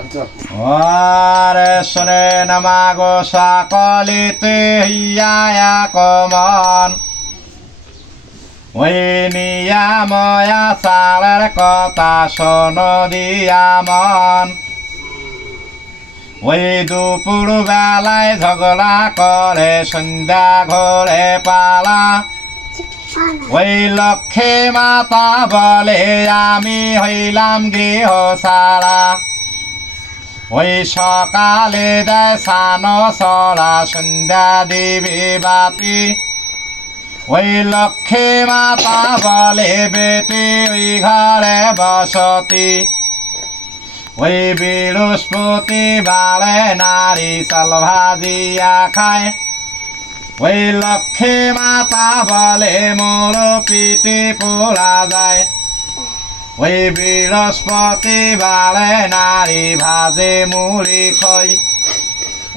ওরে শুনে নামাগো সকলিতে হইয়া কমন ওই নিয়াময়া সালের কথা শোনো দিয়া মন ওই দুপুর বেলায় ঝগড়া করে সন্ধ্যা ঘরে পালা ওই লক্ষ্মী মাতা বলে আমি হইলাম গৃহ সারা ওই সকালে দেয় সানো সরা সন্ধ্যা দিবি বাতি ওই লক্ষ্মী মাতা বলে বেটি ওই ঘরে বসতি ওই বৃহস্পতি বারে নারী চাল ভাজিয়া খায় ওই লক্ষ্মী মাতা বলে মোর পিঠে পোড়া যায় ওই বৃহস্পতি বারে নারী ভাজে মুড়ি খয়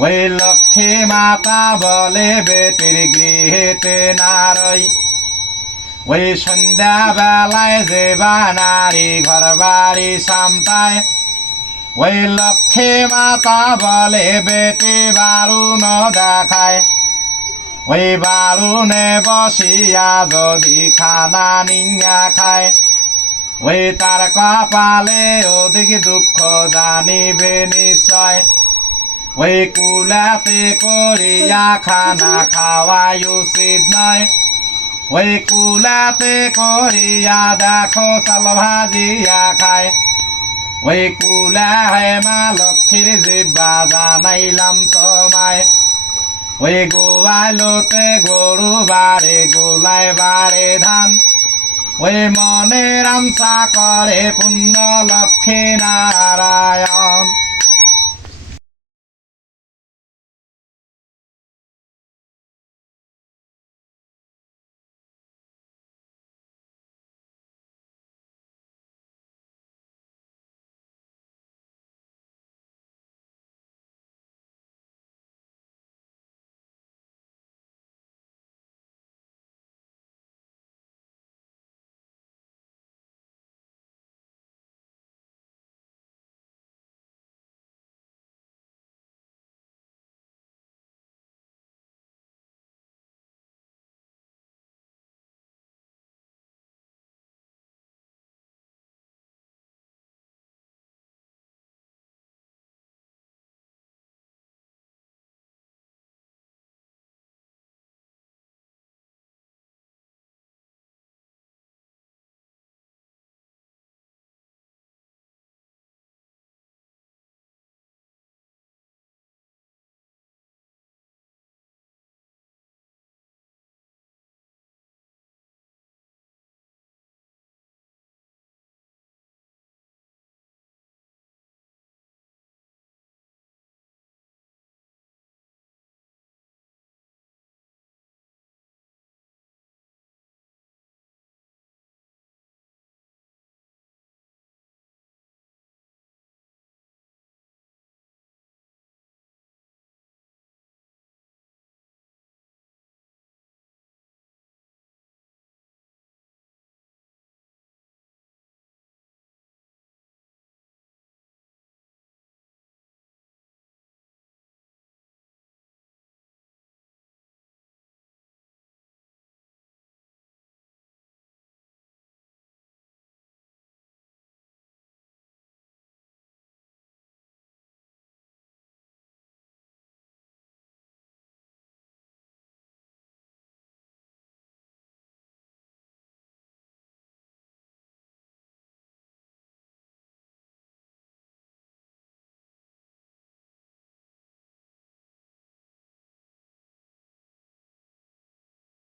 ওই লক্ষ্মী মাতা বলে বেটির গৃহেতে নারই ওই সন্ধ্যা বেলায় যেবা নারী ঘর বাড়ি সামটায় ওই লক্ষ্মী মাতা বলে বেটি বারুণ দেখায় ওই বারুণে বসিয়া যদি খানা নিঙ্গা খায় ওই তার কপালে অধিক দুঃখ জানিবে নিশ্চয় ওই কুলাতে করিয়া খানা খাওয়াই উচিত নয় ওই কুলাতে করিয়া দেখো চাল ভাজিয়া খায় ওই কুলা হে মা লক্ষ্মীর জিব্বা জানাইলাম তোমায় ওই গোয়ালোতে গরু বাড়ে গোলায় বাড়ে ধান ওই মনের আমসা করে পুণ্য লক্ষ্মী নারায়ণ।